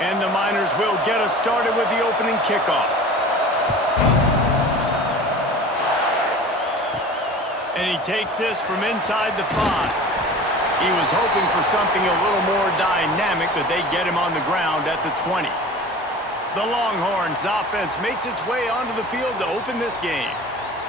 And the Miners will get us started with the opening kickoff. And he takes this from inside the 5. He was hoping for something a little more dynamic, but they get him on the ground at the 20. The Longhorns offense makes its way onto the field to open this game.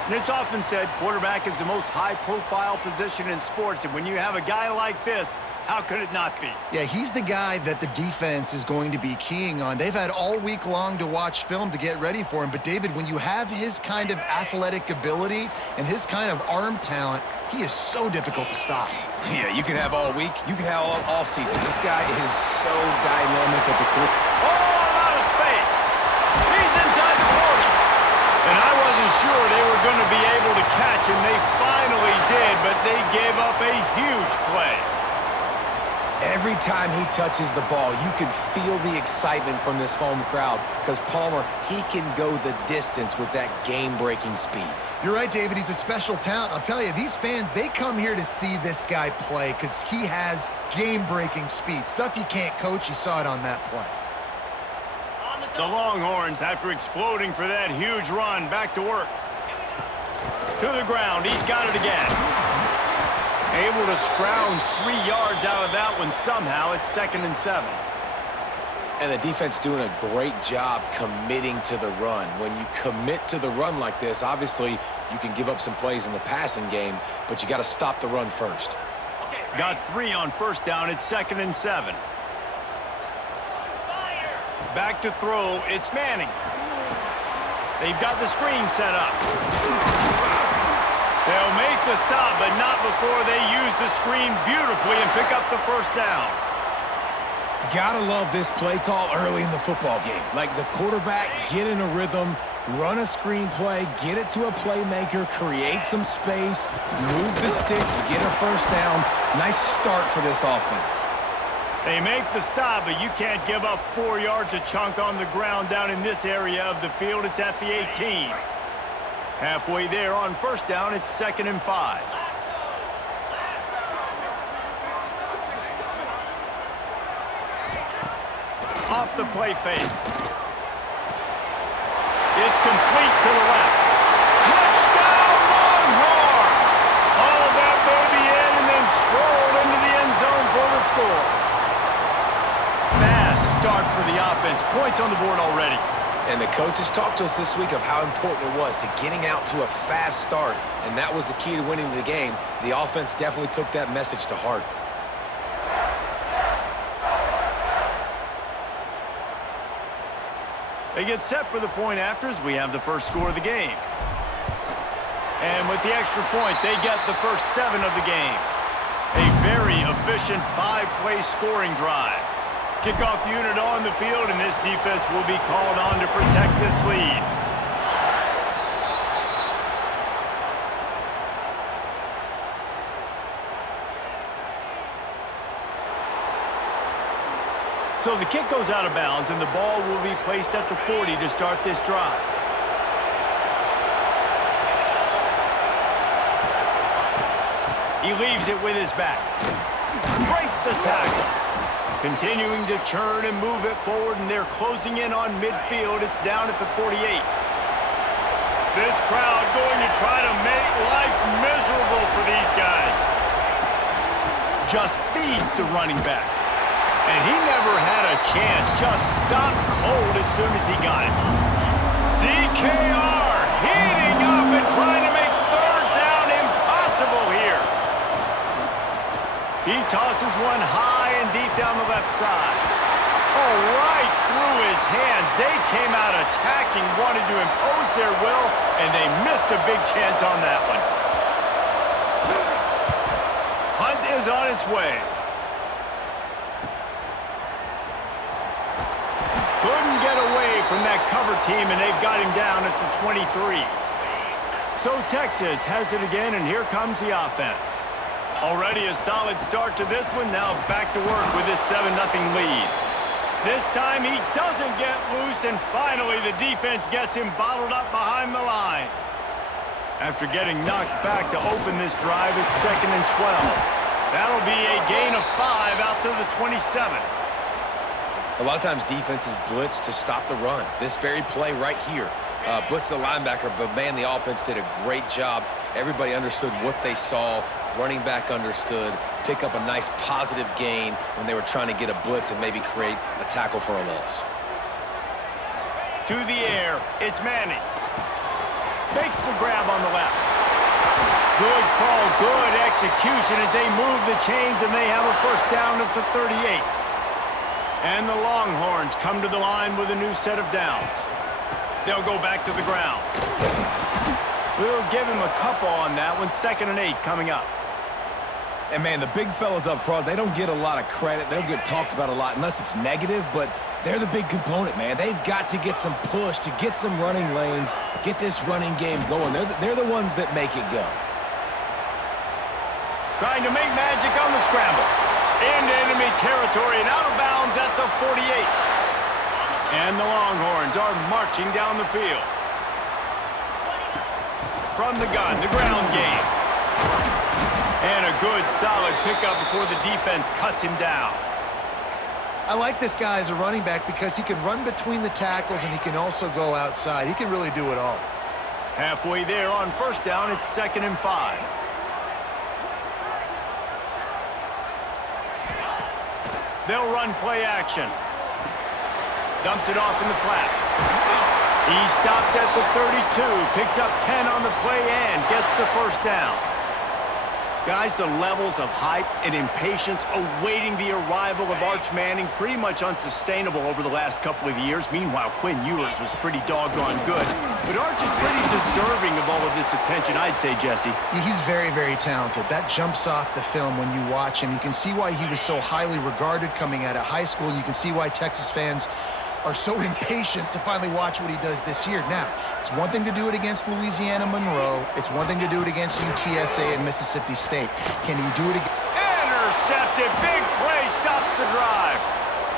And it's often said quarterback is the most high-profile position in sports, and when you have a guy like this, how could it not be? Yeah, he's the guy that the defense is going to be keying on. They've had all week long to watch film to get ready for him. But, David, when you have his kind of athletic ability and his kind of arm talent, he is so difficult to stop. Yeah, you can have all week. You can have all season. This guy is so dynamic at the court. Oh, a lot of space. He's inside the 40. And I wasn't sure they were going to be able to catch him. They finally did, but they gave up a huge play. Every time he touches the ball, you can feel the excitement from this home crowd because Palmer, he can go the distance with that game-breaking speed. You're right, David. He's a special talent. I'll tell you, these fans, they come here to see this guy play because he has game-breaking speed. Stuff you can't coach. You saw it on that play. The Longhorns, after exploding for that huge run, back to work. To the ground. He's got it again. Able to scrounge 3 yards out of that one somehow. It's 2nd and 7. And the defense doing a great job committing to the run. When you commit to the run like this, obviously you can give up some plays in the passing game, but you got to stop the run first. Got 3 on first down. It's 2nd and 7. Back to throw. It's Manning. They've got the screen set up. They'll make the stop, but not before they use the screen beautifully and pick up the first down. Gotta love this play call early in the football game. Like the quarterback, get in a rhythm, run a screen play, get it to a playmaker, create some space, move the sticks, get a first down. Nice start for this offense. They make the stop, but you can't give up 4 yards a chunk on the ground down in this area of the field. It's at the 18. Halfway there on first down, it's 2nd and 5. Off the play fake. It's complete to the left. Touchdown, Longhorns! All that baby in and then strolled into the end zone for the score. Fast start for the offense. Points on the board already. And the coaches talked to us this week of how important it was to getting out to a fast start, and that was the key to winning the game. The offense definitely took that message to heart. They get set for the point afters. We have the first score of the game. And with the extra point, they get the first 7 of the game. A very efficient 5-play scoring drive. Kickoff unit on the field, and this defense will be called on to protect this lead. So the kick goes out of bounds, and the ball will be placed at the 40 to start this drive. He leaves it with his back. Breaks the tackle. Continuing to churn and move it forward, and they're closing in on midfield. It's down at the 48. This crowd going to try to make life miserable for these guys. Just feeds the running back. And he never had a chance. Just stopped cold as soon as he got it. DKR heating up and trying to make third down impossible here. He tosses one high and deep down the left side. Oh, right through his hands. They came out attacking, wanted to impose their will, and they missed a big chance on that one. Hunt is on its way. Couldn't get away from that cover team, and they've got him down at the 23. So Texas has it again, and here comes the offense. Already a solid start to this one. Now back to work with this 7-0 lead. This time he doesn't get loose, and finally the defense gets him bottled up behind the line. After getting knocked back to open this drive, it's 2nd and 12. That'll be a gain of 5 out to the 27. A lot of times defenses blitz to stop the run. This very play right here, blitz the linebacker, but man, the offense did a great job. Everybody understood what they saw. Running back understood. Pick up a nice positive gain when they were trying to get a blitz and maybe create a tackle for a loss. To the air, it's Manning. Makes the grab on the left. Good call, good execution as they move the chains and they have a first down at the 38. And the Longhorns come to the line with a new set of downs. They'll go back to the ground. We'll give him a couple on that one. 2nd and 8 coming up. And, man, the big fellas up front, they don't get a lot of credit. They don't get talked about a lot unless it's negative, but they're the big component, man. They've got to get some push, to get some running lanes, get this running game going. They're the ones that make it go. Trying to make magic on the scramble. Into enemy territory and out of bounds at the 48. And the Longhorns are marching down the field. From the gun, the ground game. And a good, solid pickup before the defense cuts him down. I like this guy as a running back because he can run between the tackles and he can also go outside. He can really do it all. Halfway there on first down, it's 2nd and 5. They'll run play action. Dumps it off in the flats. He stopped at the 32, picks up 10 on the play and gets the first down. Guys, the levels of hype and impatience awaiting the arrival of Arch Manning pretty much unsustainable over the last couple of years. Meanwhile, Quinn Ewers was pretty doggone good. But Arch is pretty deserving of all of this attention, I'd say, Jesse. He's very, very talented. That jumps off the film when you watch him. You can see why he was so highly regarded coming out of high school. You can see why Texas fans are so impatient to finally watch what he does this year. Now, it's one thing to do it against Louisiana Monroe. It's one thing to do it against UTSA and Mississippi State. Can he do it again? Intercepted. Big play stops the drive.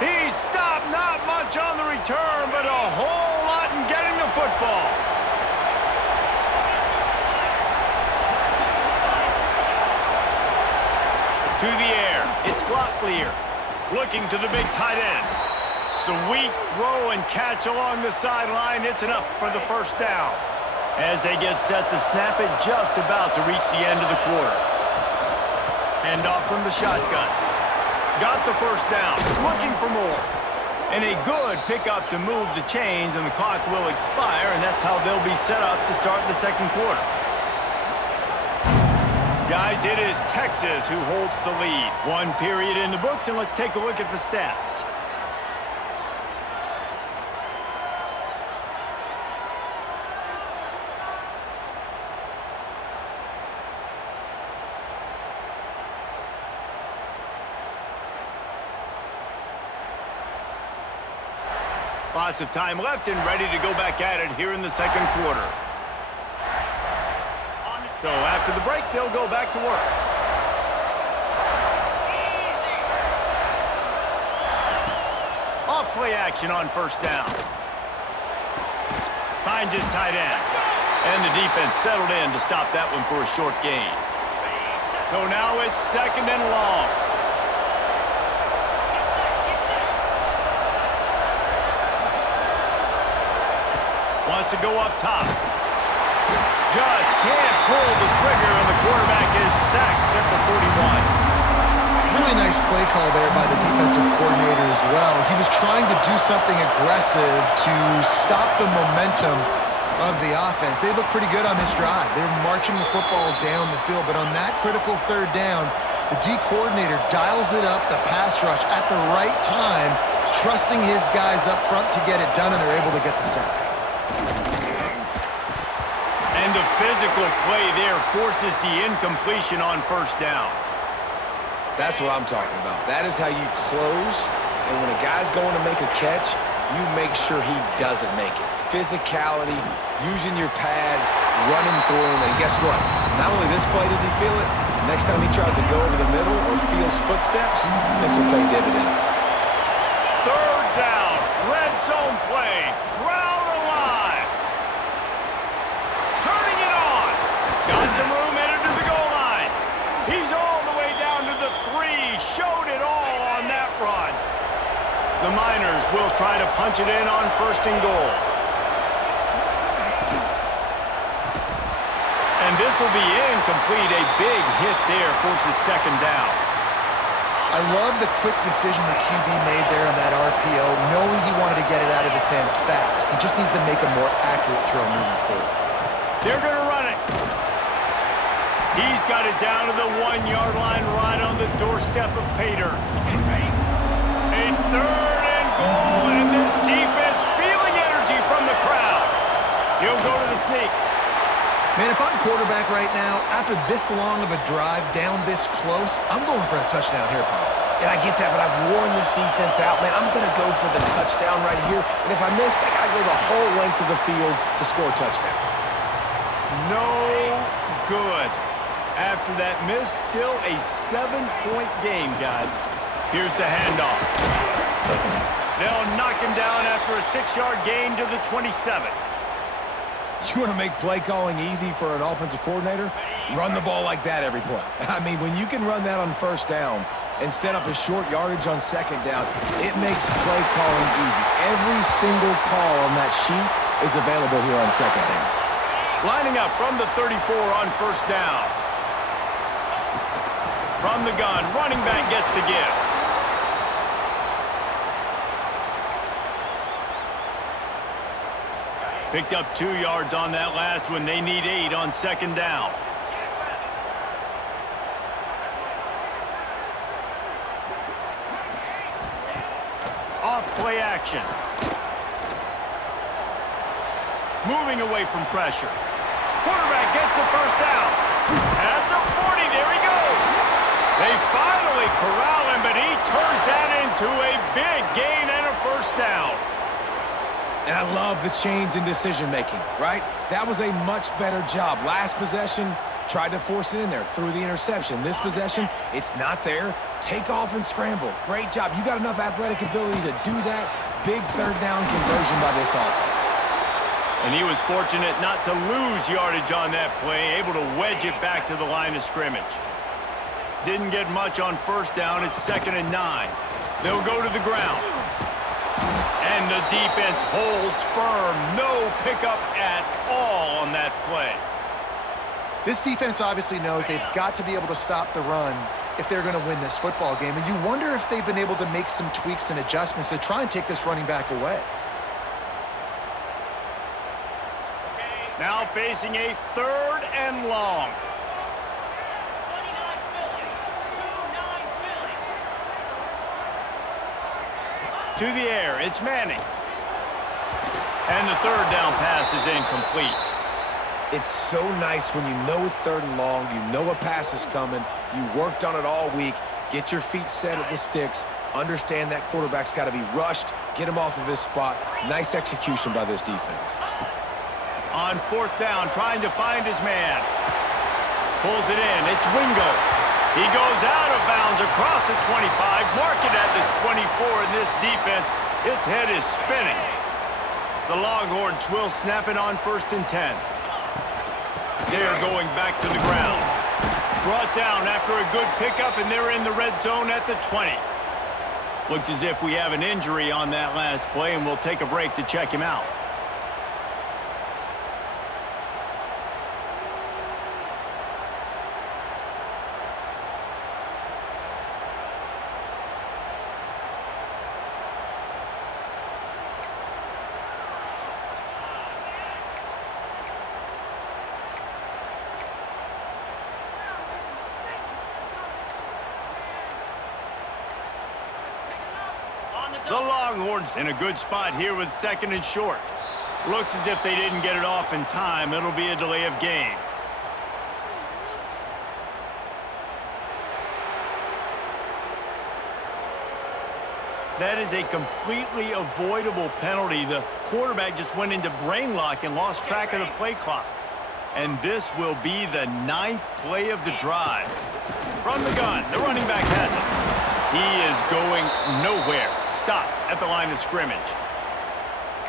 He stopped not much on the return, but a whole lot in getting the football. To the air. It's Blocklear. Looking to the big tight end. Sweet throw and catch along the sideline. It's enough for the first down. As they get set to snap it, just about to reach the end of the quarter. Hand off from the shotgun. Got the first down. Looking for more. And a good pickup to move the chains, and the clock will expire, and that's how they'll be set up to start the second quarter. Guys, it is Texas who holds the lead. One period in the books, and let's take a look at the stats. Lots of time left and ready to go back at it here in the second quarter. So after the break, they'll go back to work. Off play action on first down. Finds his tight end. And the defense settled in to stop that one for a short gain. So now it's 2nd and long. Wants to go up top. Just can't pull the trigger, and the quarterback is sacked at the 41. Really nice play call there by the defensive coordinator as well. He was trying to do something aggressive to stop the momentum of the offense. They look pretty good on this drive. They were marching the football down the field, but on that critical third down, the D coordinator dials it up, the pass rush at the right time, trusting his guys up front to get it done, and they're able to get the sack. And the physical play there forces the incompletion on first down. That's what I'm talking about. That is how you close, and when a guy's going to make a catch, you make sure he doesn't make it. Physicality, using your pads, running through him, and guess what? Not only this play does he feel it, next time he tries to go over the middle or feels footsteps, this will pay dividends. Third down, red zone play, crowd alive. Turning it on. Got some room, headed to the goal line. He's all the way down to the 3, showed it all on that run. The Miners will try to punch it in on 1st and goal. And this will be incomplete. A big hit there forces 2nd down. I love the quick decision the QB made there on that RPO, knowing he wanted to get it out of his hands fast. He just needs to make a more accurate throw moving forward. They're going to run it. He's got it down to the 1-yard line right on the doorstep of Pater. A 3rd and goal, and this defense feeling energy from the crowd. He'll go to the sneak. Man, if I'm quarterback right now, after this long of a drive down this close, I'm going for a touchdown here, Pop. And I get that, but I've worn this defense out, man. I'm going to go for the touchdown right here. And if I miss, they got to go the whole length of the field to score a touchdown. No good. After that miss, still a 7-point game, guys. Here's the handoff. They'll knock him down after a 6-yard gain to the 27. You want to make play calling easy for an offensive coordinator? Run the ball like that every play. I mean, when you can run that on 1st down and set up a short yardage on 2nd down, it makes play calling easy. Every single call on that sheet is available here on 2nd down. Lining up from the 34 on 1st down. From the gun, running back gets to give. Picked up 2 yards on that last one. They need 8 on 2nd down. Off play action. Moving away from pressure. Quarterback gets the 1st down. At the 40, there he goes. They finally corral him, but he turns that into a big gain and a 1st down. And I love the change in decision-making, right? That was a much better job. Last possession, tried to force it in there, threw the interception. This possession, it's not there. Take off and scramble. Great job. You got enough athletic ability to do that. Big 3rd down conversion by this offense. And he was fortunate not to lose yardage on that play, able to wedge it back to the line of scrimmage. Didn't get much on 1st down. It's 2nd and 9. They'll go to the ground. And the defense holds firm. No pickup at all on that play. This defense obviously knows they've got to be able to stop the run if they're going to win this football game. And you wonder if they've been able to make some tweaks and adjustments to try and take this running back away. Now facing a 3rd and long. To the air, it's Manning. And the 3rd down pass is incomplete. It's so nice when you know it's 3rd and long, you know a pass is coming, you worked on it all week, get your feet set at the sticks, understand that quarterback's got to be rushed, get him off of his spot. Nice execution by this defense. On 4th down, trying to find his man. Pulls it in, it's Wingo. He goes out of bounds across the 25, mark it at the 24, and this defense, its head is spinning. The Longhorns will snap it on 1st and 10. They're going back to the ground. Brought down after a good pickup, and they're in the red zone at the 20. Looks as if we have an injury on that last play, and we'll take a break to check him out. The Longhorns in a good spot here with 2nd and short. Looks as if they didn't get it off in time. It'll be a delay of game. That is a completely avoidable penalty. The quarterback just went into brain lock and lost track of the play clock. And this will be the 9th play of the drive. From the gun, the running back has it. He is going nowhere. Stop at the line of scrimmage.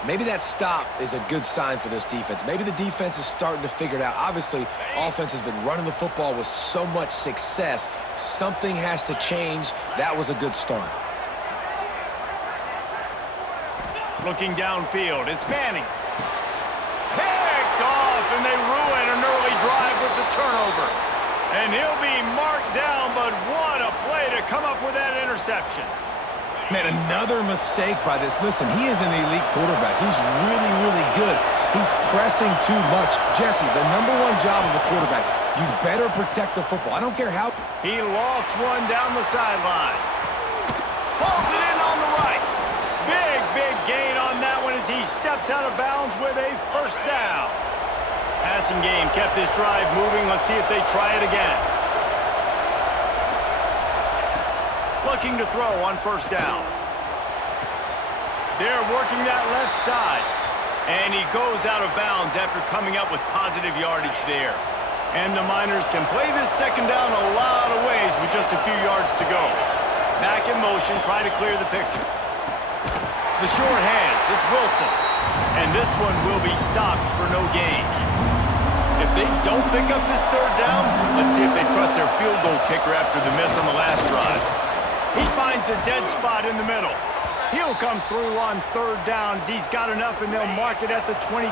Maybe that stop is a good sign for this defense. Maybe the defense is starting to figure it out. Obviously, offense has been running the football with so much success. Something has to change. That was a good start. Looking downfield, it's Manning. Picked off, and they ruin an early drive with the turnover. And he'll be marked down, but what a play to come up with that interception. Man, another mistake by this. Listen, he is an elite quarterback. He's really, really good. He's pressing too much. Jesse, the ¡1 job of a quarterback, you better protect the football. I don't care how. He lost one down the sideline. Pulls it in on the right. Big gain on that one as he steps out of bounds with a first down. Passing game kept this drive moving. Let's see if they try it again. Looking to throw on first down. They're working that left side. And he goes out of bounds after coming up with positive yardage there. And the Miners can play this second down a lot of ways with just a few yards to go. Back in motion, try to clear the picture. The short hands, it's Wilson. And this one will be stopped for no gain. If they don't pick up this third down, let's see if they trust their field goal kicker after the miss on the last drive. He finds a dead spot in the middle. He'll come through on third down as he's got enough, and they'll mark it at the 23.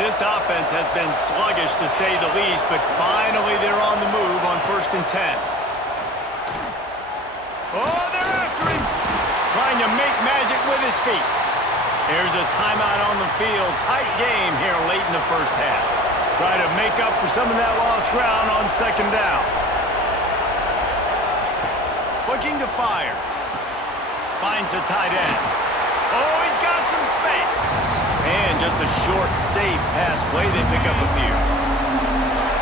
This offense has been sluggish, to say the least, but finally they're on the move on 1st and 10. Oh, they're after him! Trying to make magic with his feet. Here's a timeout on the field. Tight game here late in the first half. Try to make up for some of that lost ground on second down. Looking to fire. Finds a tight end. Oh, he's got some space. And just a short, safe pass play. They pick up a few.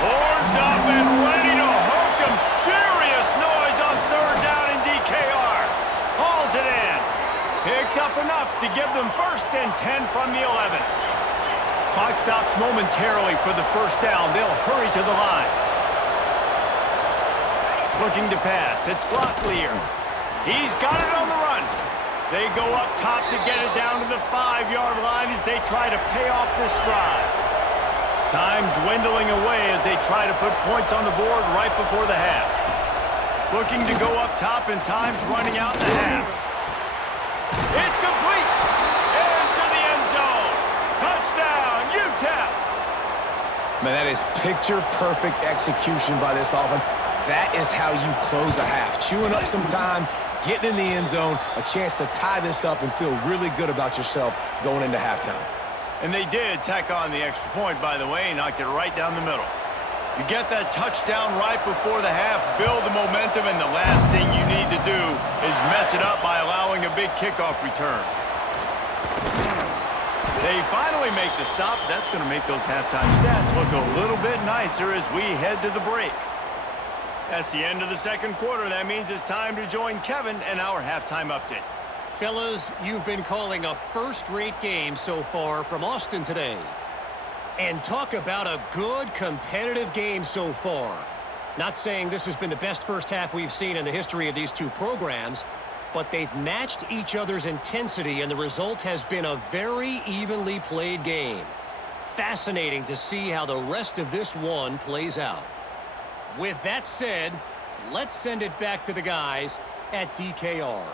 Horns up and ready to hook him. Serious noise on third down in DKR. Hauls it in. Picks up enough to give them 1st and 10 from the 11. Clock stops momentarily for the first down. They'll hurry to the line. Looking to pass. It's Locklear. He's got it on the run. They go up top to get it down to the 5-yard line as they try to pay off this drive. Time dwindling away as they try to put points on the board right before the half. Looking to go up top, and time's running out in the half. It's complete. Into the end zone. Touchdown, UTEP. Man, that is picture-perfect execution by this offense. That is how you close a half. Chewing up some time, getting in the end zone, a chance to tie this up and feel really good about yourself going into halftime. And they did tack on the extra point, by the way, and knocked it right down the middle. You get that touchdown right before the half, build the momentum, and the last thing you need to do is mess it up by allowing a big kickoff return. They finally make the stop. That's going to make those halftime stats look a little bit nicer as we head to the break. That's the end of the second quarter. That means it's time to join Kevin and our halftime update. Fellas, you've been calling a first-rate game so far from Austin today. And talk about a good, competitive game so far. Not saying this has been the best first half we've seen in the history of these two programs, but they've matched each other's intensity, and the result has been a very evenly played game. Fascinating to see how the rest of this one plays out. With that said, let's send it back to the guys at DKR.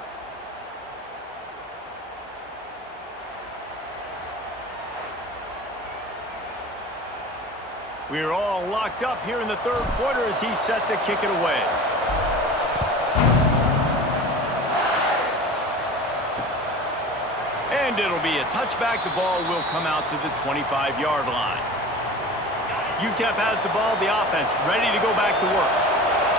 We're all locked up here in the third quarter as he's set to kick it away. And it'll be a touchback. The ball will come out to the 25-yard line. UTEP has the ball, the offense ready to go back to work.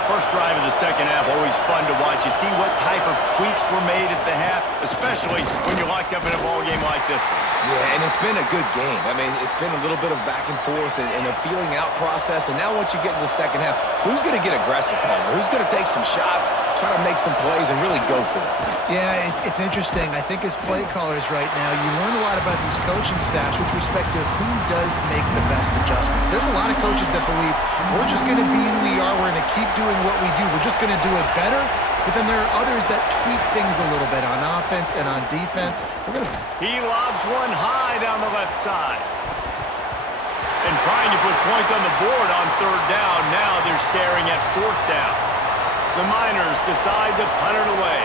First drive of the second half, always fun to watch. You see what type of tweaks were made at the half, especially when you're locked up in a ball game like this one. Yeah, and it's been a good game. I mean, it's been a little bit of back and forth and a feeling out process. And now once you get in the second half, who's going to get aggressive, Palmer? Who's going to take some shots, try to make some plays, and really go for it? Yeah, it's interesting. I think as play callers right now, you learn a lot about these coaching staffs with respect to who does make the best adjustments. There's a lot of coaches that believe we're just going to be who we are. We're going to keep doing what we do. We're just going to do it better. But then there are others that tweak things a little bit on offense and on defense. He lobs one high down the left side. And trying to put points on the board on third down. Now they're staring at fourth down. The Miners decide to punt it away.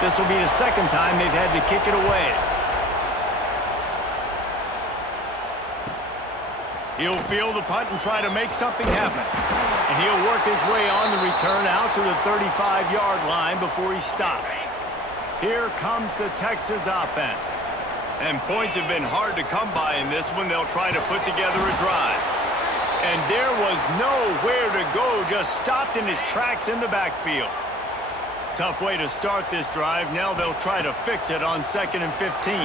This will be the second time they've had to kick it away. He'll field the punt and try to make something happen. And he'll work his way on the return out to the 35-yard line before he's stopped. Here comes the Texas offense. And points have been hard to come by in this one. They'll try to put together a drive. And there was nowhere to go, just stopped in his tracks in the backfield. Tough way to start this drive. Now they'll try to fix it on 2nd and 15.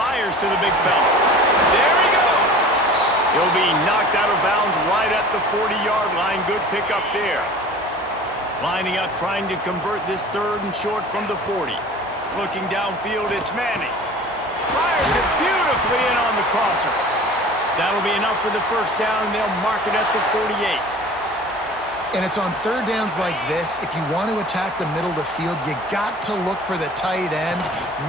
Fires to the big fella. There he goes! He'll be knocked out of bounds right at the 40-yard line. Good pickup there. Lining up, trying to convert this 3rd and short from the 40. Looking downfield, it's Manning. Fires it beautifully in on the crosser. That'll be enough for the first down, and they'll mark it at the 48. And it's on 3rd downs like this. If you want to attack the middle of the field, you got to look for the tight end.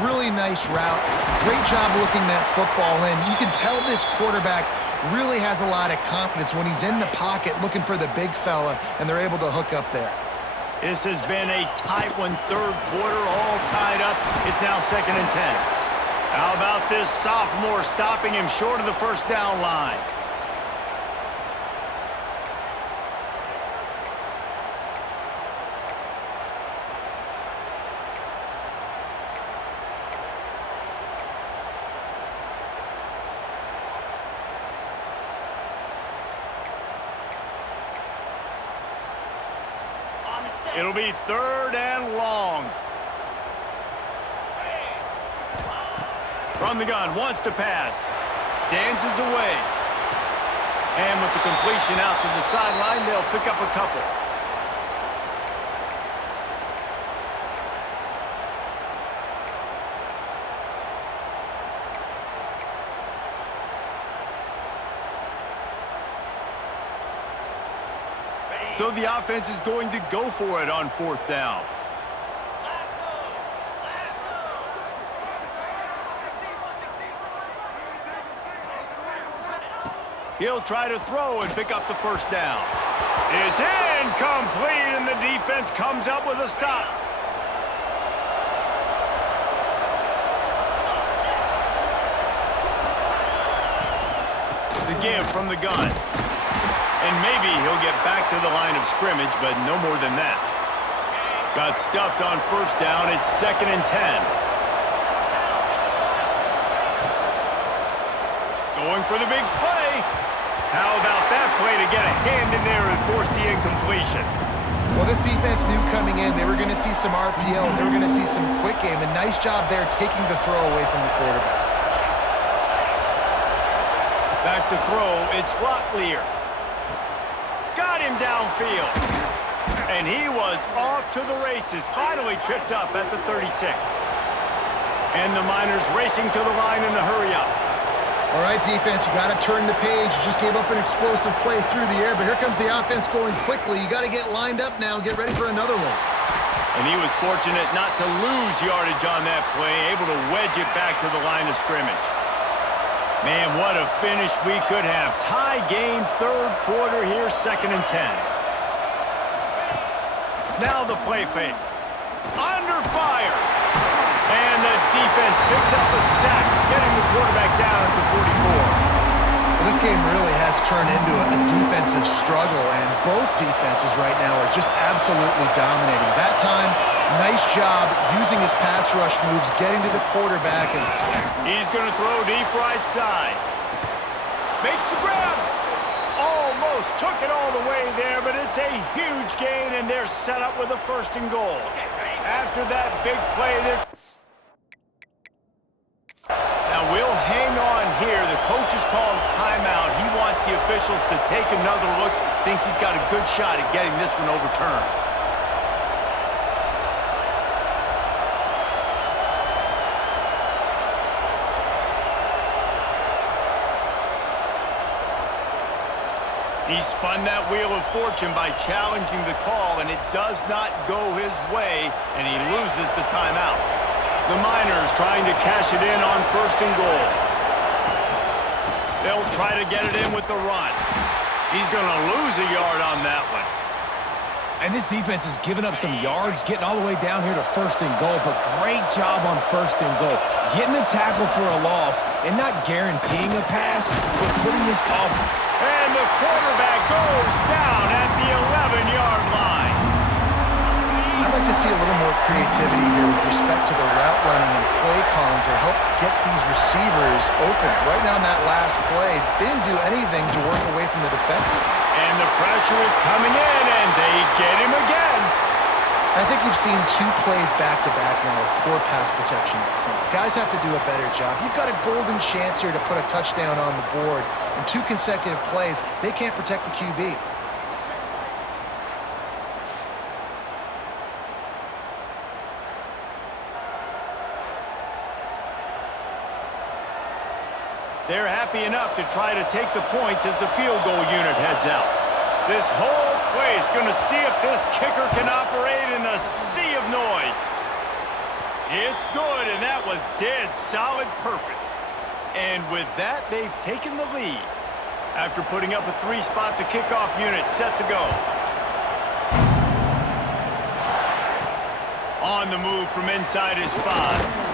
Really nice route. Great job looking that football in. You can tell this quarterback really has a lot of confidence when he's in the pocket looking for the big fella, and they're able to hook up there. This has been a tight one, 3rd quarter, all tied up. It's now 2nd and 10. How about this sophomore stopping him short of the first down line? It'll be 3rd and long. From the gun, wants to pass. Dances away. And with the completion out to the sideline, they'll pick up a couple. So the offense is going to go for it on 4th down. He'll try to throw and pick up the first down. It's incomplete, and the defense comes up with a stop. The give from the gun. And maybe he'll get back to the line of scrimmage, but no more than that. Got stuffed on first down. It's 2nd and 10. Going for the big play. How about that play to get a hand in there and force the incompletion? Well, this defense knew coming in they were going to see some RPO and they were going to see some quick game. A nice job there taking the throw away from the quarterback. Back to throw. It's Locklear. Got him downfield. And he was off to the races. Finally tripped up at the 36. And the Miners racing to the line in a hurry up. All right, defense, you got to turn the page. You just gave up an explosive play through the air, but here comes the offense going quickly. You got to get lined up now, get ready for another one. And he was fortunate not to lose yardage on that play, able to wedge it back to the line of scrimmage. Man, what a finish we could have. Tie game, 3rd quarter here, 2nd and 10. Now the play fake. Under fire. And the defense picks up a sack, getting the quarterback down at the 44. Well, this game really has turned into a defensive struggle, and both defenses right now are just absolutely dominating. That time, nice job using his pass rush moves, getting to the quarterback. And he's going to throw deep right side. Makes the grab. Almost took it all the way there, but it's a huge gain, and they're set up with a 1st and goal. After that big play, they're... Now we'll hang on here. The coach has called timeout. He wants the officials to take another look. Thinks he's got a good shot at getting this one overturned. He spun that wheel of fortune by challenging the call, and it does not go his way, and he loses the timeout. The Miners trying to cash it in on 1st and goal. They'll try to get it in with the run. He's going to lose a yard on that one. And this defense has given up some yards, getting all the way down here to first and goal, but great job on first and goal. Getting the tackle for a loss and not guaranteeing a pass, but putting this off. And the quarterback goes down at the 11-yard line. I'd like to see a little more creativity here with respect to the route running and play calling to help get these receivers open. Right now in that last play, they didn't do anything to work away from the defense. And the pressure is coming in, and they get him again. I think you've seen 2 plays back-to-back now with poor pass protection up front. Guys have to do a better job. You've got a golden chance here to put a touchdown on the board. In 2 consecutive plays, they can't protect the QB. They're happy enough to try to take the points as the field goal unit heads out. This whole place going to see if this kicker can operate in the sea of noise. It's good, and that was dead solid perfect. And with that, they've taken the lead. After putting up a 3-spot, the kickoff unit set to go. On the move from inside his 5.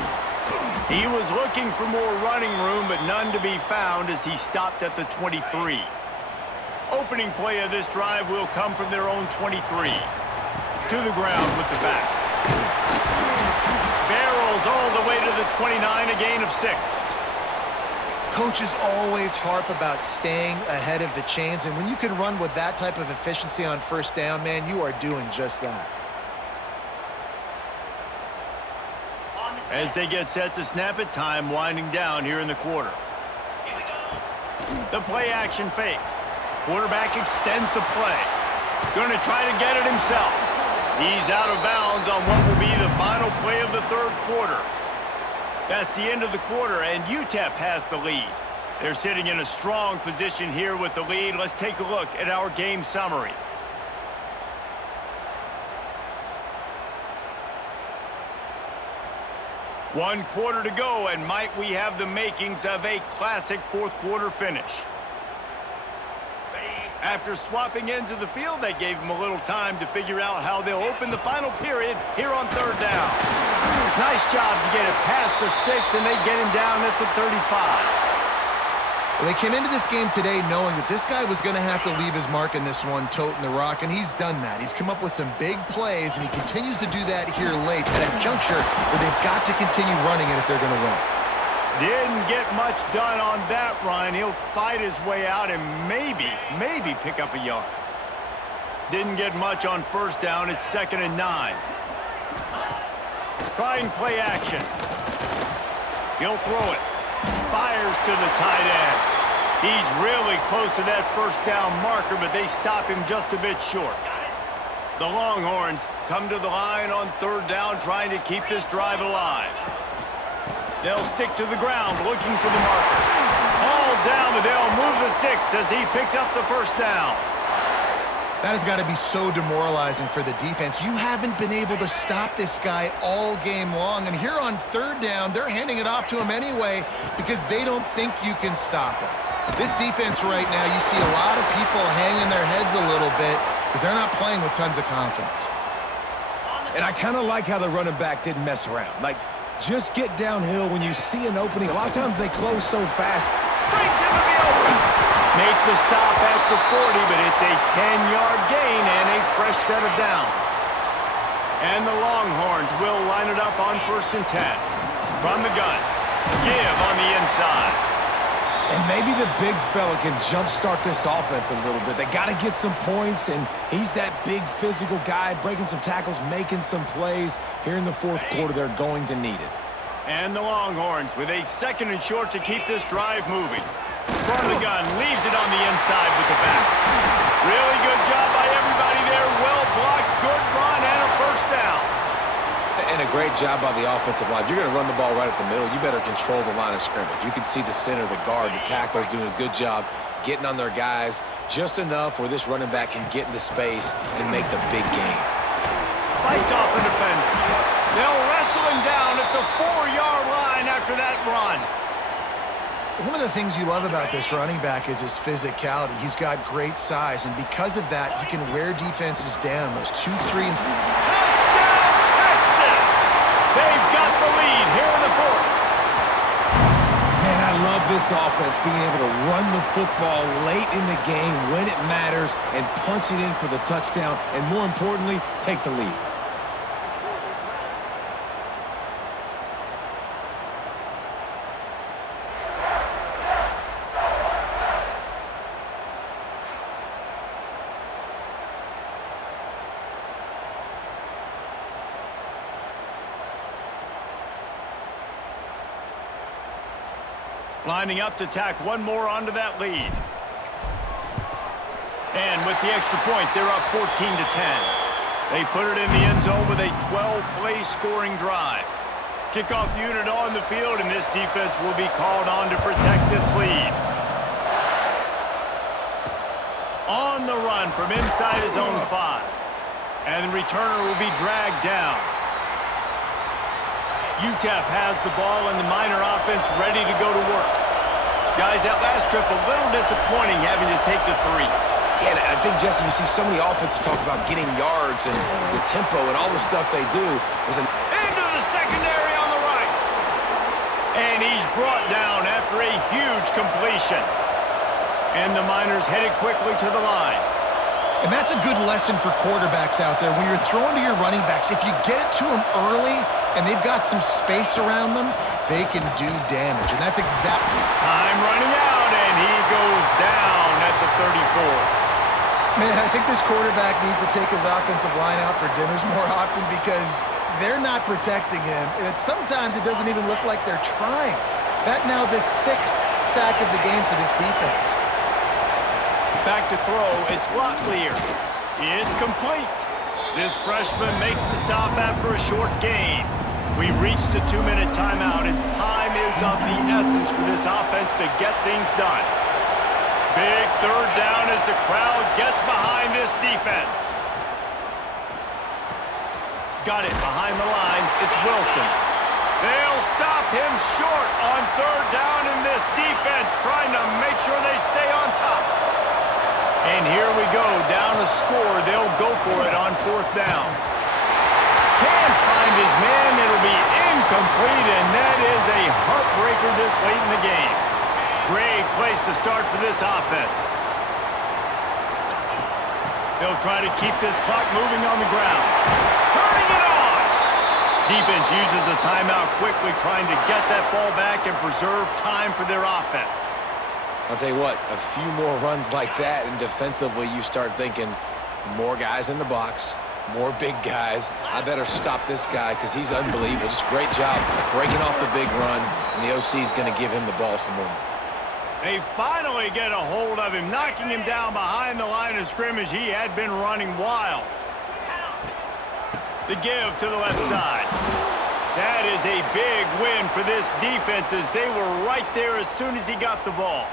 He was looking for more running room, but none to be found as he stopped at the 23. Opening play of this drive will come from their own 23. To the ground with the back. Barrels all the way to the 29, a gain of 6. Coaches always harp about staying ahead of the chains, and when you can run with that type of efficiency on first down, man, you are doing just that. As they get set to snap it, time winding down here in the quarter. The play action fake. Quarterback extends the play. Going to try to get it himself. He's out of bounds on what will be the final play of the 3rd quarter. That's the end of the quarter, and UTEP has the lead. They're sitting in a strong position here with the lead. Let's take a look at our game summary. One quarter to go, and might we have the makings of a classic 4th quarter finish. After swapping ends of the field, that gave them a little time to figure out how they'll open the final period here on 3rd down. Nice job to get it past the sticks, and they get him down at the 35. Well, they came into this game today knowing that this guy was going to have to leave his mark in this one, toting the rock, and he's done that. He's come up with some big plays, and he continues to do that here late at a juncture where they've got to continue running it if they're going to win. Didn't get much done on that run. He'll fight his way out and maybe pick up a yard. Didn't get much on first down. It's 2nd and 9. Trying play action. He'll throw it. Fires to the tight end. He's really close to that first down marker, but they stop him just a bit short. The Longhorns come to the line on 3rd down, trying to keep this drive alive. They'll stick to the ground, looking for the marker. All down, but they'll move the sticks as he picks up the first down. That has got to be so demoralizing for the defense. You haven't been able to stop this guy all game long, and here on 3rd down, they're handing it off to him anyway because they don't think you can stop him. This defense right now, you see a lot of people hanging their heads a little bit because they're not playing with tons of confidence. And I kind of like how the running back didn't mess around. Like, just get downhill when you see an opening. A lot of times they close so fast. Breaks into the open. Make the stop at the 40, but it's a 10-yard gain and a fresh set of downs. And the Longhorns will line it up on 1st and 10. From the gun. Give on the inside. And maybe the big fella can jumpstart this offense a little bit. They got to get some points, and he's that big physical guy, breaking some tackles, making some plays. Here in the 4th quarter, they're going to need it. And the Longhorns with a 2nd and short to keep this drive moving. Front of the gun, leaves it on the inside with the back. Really good job by everybody there. Well blocked, good run, and a first down. And a great job by the offensive line. If you're going to run the ball right at the middle, you better control the line of scrimmage. You can see the center, the guard, the tackles doing a good job getting on their guys just enough where this running back can get into space and make the big gain. Fights off a defender. They'll wrestle him down at the 4-yard line after that run. One of the things you love about this running back is his physicality. He's got great size, and because of that, he can wear defenses down. Those 2, 3, and 4. Touchdown, Texas! They've got the lead here in the fourth. Man, I love this offense, being able to run the football late in the game when it matters and punch it in for the touchdown, and more importantly, take the lead. Lining up to tack one more onto that lead. And with the extra point, they're up 14-10. They put it in the end zone with a 12-play scoring drive. Kickoff unit on the field, and this defense will be called on to protect this lead. On the run from inside his own 5. And the returner will be dragged down. UTEP has the ball, and the Miner offense ready to go to work. Guys, that last trip a little disappointing having to take the 3. Yeah, I think, Jesse, you see so many offenses talk about getting yards and the tempo and all the stuff they do. Into the secondary on the right. And he's brought down after a huge completion. And the Miners headed quickly to the line. And that's a good lesson for quarterbacks out there. When you're throwing to your running backs, if you get it to them early and they've got some space around them, they can do damage. And that's exactly... Time running out, and he goes down at the 34. Man, I think this quarterback needs to take his offensive line out for dinners more often because they're not protecting him. And sometimes it doesn't even look like they're trying. That now the 6th sack of the game for this defense. Back to throw, it's Locklear. It's complete. This freshman makes the stop after a short gain. We've reached the 2-minute timeout, and time is of the essence for this offense to get things done. Big third down as the crowd gets behind this defense. Got it behind the line. It's Wilson. They'll stop him short on third down, in this defense trying to make sure they stay on top. And here we go, down a score. They'll go for it on fourth down. Can't find his man. It'll be incomplete, and that is a heartbreaker this late in the game. Great place to start for this offense. They'll try to keep this clock moving on the ground. Turning it on! Defense uses a timeout quickly, trying to get that ball back and preserve time for their offense. I'll tell you what, a few more runs like that, and defensively you start thinking more guys in the box, more big guys. I better stop this guy because he's unbelievable. Just great job breaking off the big run, and the OC is going to give him the ball some more. They finally get a hold of him, knocking him down behind the line of scrimmage. He had been running wild. The give to the left side. That is a big win for this defense, as they were right there as soon as he got the ball.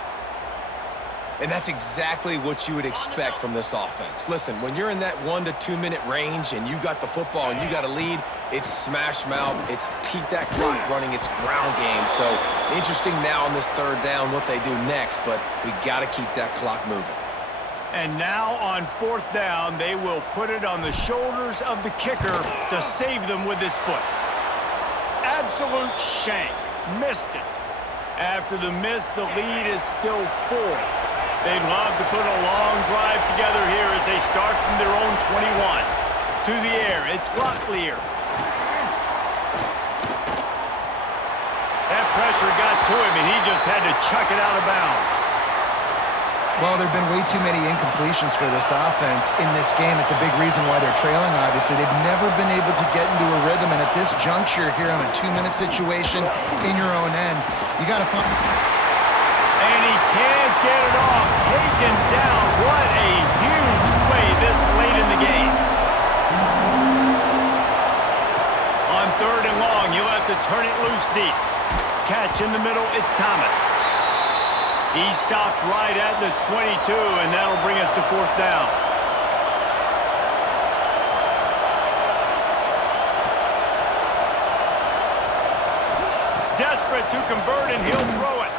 And that's exactly what you would expect from this offense. Listen, when you're in that 1 to 2 minute range and you got the football and you got a lead, it's smash mouth, it's keep that clock running, it's ground game. So interesting now on this third down what they do next, but we got to keep that clock moving. And now on fourth down, they will put it on the shoulders of the kicker to save them with his foot. Absolute shank. Missed it. After the miss, the lead is still 4. They'd love to put a long drive together here as they start from their own 21. To the air, it's Locklear. That pressure got to him, and he just had to chuck it out of bounds. Well, there have been way too many incompletions for this offense in this game. It's a big reason why they're trailing, obviously. They've never been able to get into a rhythm, and at this juncture here on a 2-minute situation in your own end, you got to find... And he can't get it off. Taken down. What a huge play this late in the game. On third and long, you'll have to turn it loose deep. Catch in the middle, it's Thomas. He stopped right at the 22, and that'll bring us to fourth down. Desperate to convert, and he'll throw it.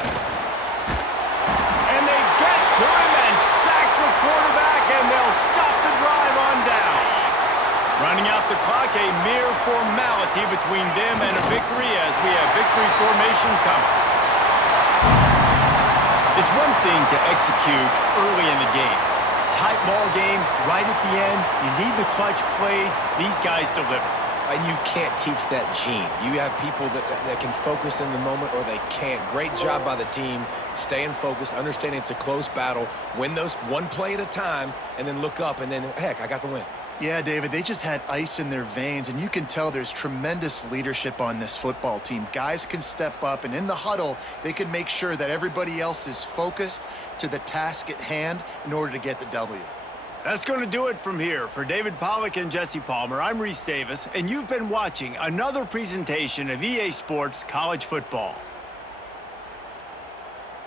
the clock, a mere formality between them and a victory as we have victory formation coming. It's one thing to execute early in the game. Tight ball game, right at the end, you need the clutch plays. These guys deliver. And you can't teach that gene. You have people that can focus in the moment or they can't. Great job by the team, staying focused, understanding it's a close battle, win those one play at a time, and then look up, and then, heck, I got the win. Yeah, David, they just had ice in their veins, and you can tell there's tremendous leadership on this football team. Guys can step up, and in the huddle, they can make sure that everybody else is focused to the task at hand in order to get the W. That's going to do it from here. For David Pollack and Jesse Palmer, I'm Reese Davis, and you've been watching another presentation of EA Sports College Football.